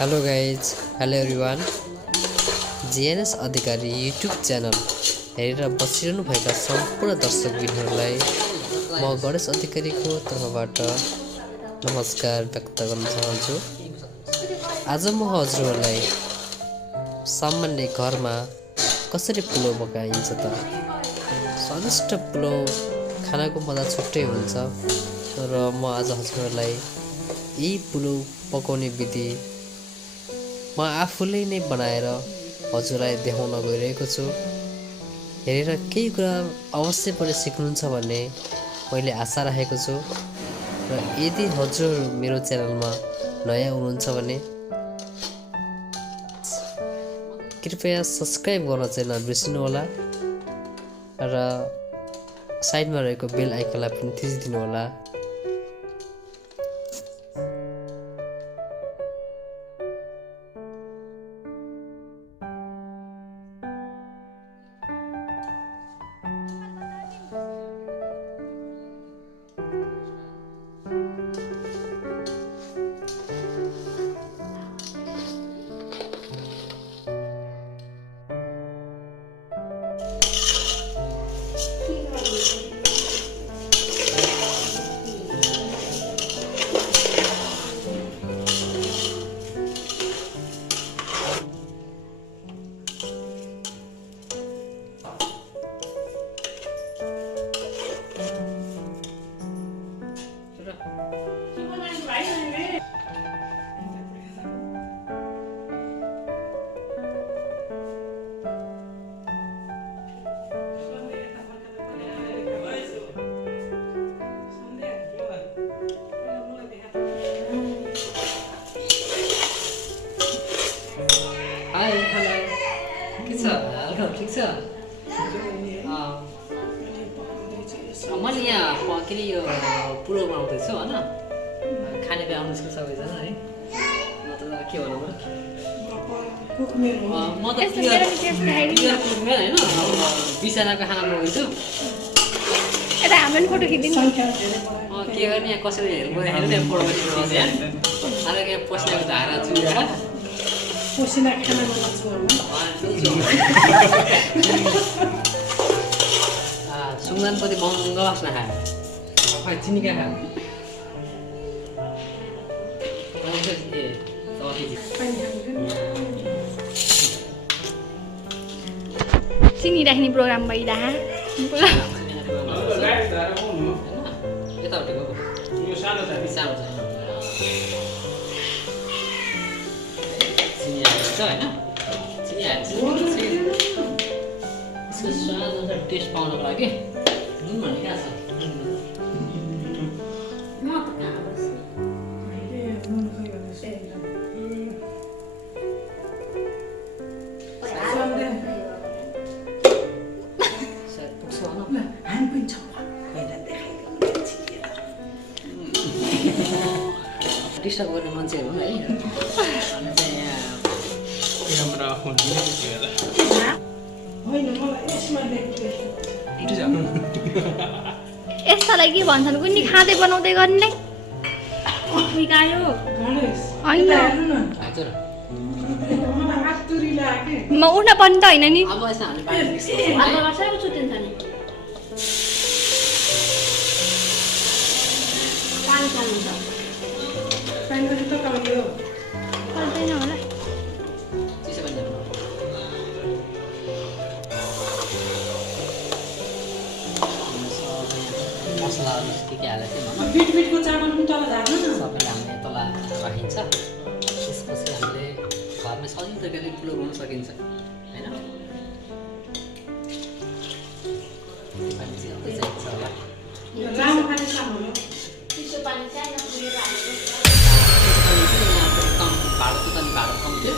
Hello guys, hello everyone. GNS Adhikari YouTube channel हेरेर बसिरहनु भएका सम्पूर्ण दर्शकबिनहरूलाई म गणेश अधिकारीको तर्फबाट नमस्कार व्यक्त गर्न चाहन्छु। आज म हजुरहरूलाई सामान्य घरमा कसरी पुलाउ पकाइन्छ त स्वादिष्ट पुलाउ खानाको मजा छुट्टै हुन्छ। र म आज हजुरहरूलाई यही पुलाउ पकाउने विधि म आफूले नै बनाएर हजुरलाई देखाउन गइरहेको छु। हेरेर केही कुरा अवश्य पनि सिक्नुहुन्छ भन्ने मैले आशा राखेको छु। र यदि हजुर मेरो च्यानलमा नयाँ हुनुहुन्छ भने कृपया सब्स्क्राइब गर्न चाहिँ नबिर्सिनु होला र साइडमा रहेको बेल आइकनलाई पनि थिचिदिनु होला। ठिक छ। मैले यहाँ के अरे यो पुलाउ बनाउँदैछु होइन, खाने आउनुहोस् कि सबैजना है। म त के भनौँ म त क्लियर कुकम्यान होइन, बिसानाको खाना बनाउँदैछु। के गर्ने यहाँ कसैले हेर्नु यहाँ पसिनाको धारा चुरेर पसिना खाना बनाउँछु सुङ्गानपट्टि महँगो बास्ना खायो खै चिनिका खायो चिनी राख्ने प्रोग्राम भइरहा यतापट्टिको सानो छ चिनी हाल्छ होइन, चिनी हाल्छ यसको स्वाद अनुसार टेस्ट पाउनको लागि नुन भन्ने कहाँ छ डिस्टर्ब गर्ने मान्छेहरू है। यस्तालाई के भन्छन् कुन्नी खाँदै बनाउँदै गर्ने म उठ्न पर्ने त होइन नि। होला मसलाहरू के हालेको थिएँ बिटको चामल पनि तल झार्नु न, सबैले हामीले तल राखिन्छ। त्यसपछि हामीले घरमै सजिलो तरिकाले पुलाउ बनाउन सकिन्छ होइन। पानी चाहिँ अझै चाहिन्छ होला। लामो खाने चामल हो। कम भाडो त भाडो कम थियो।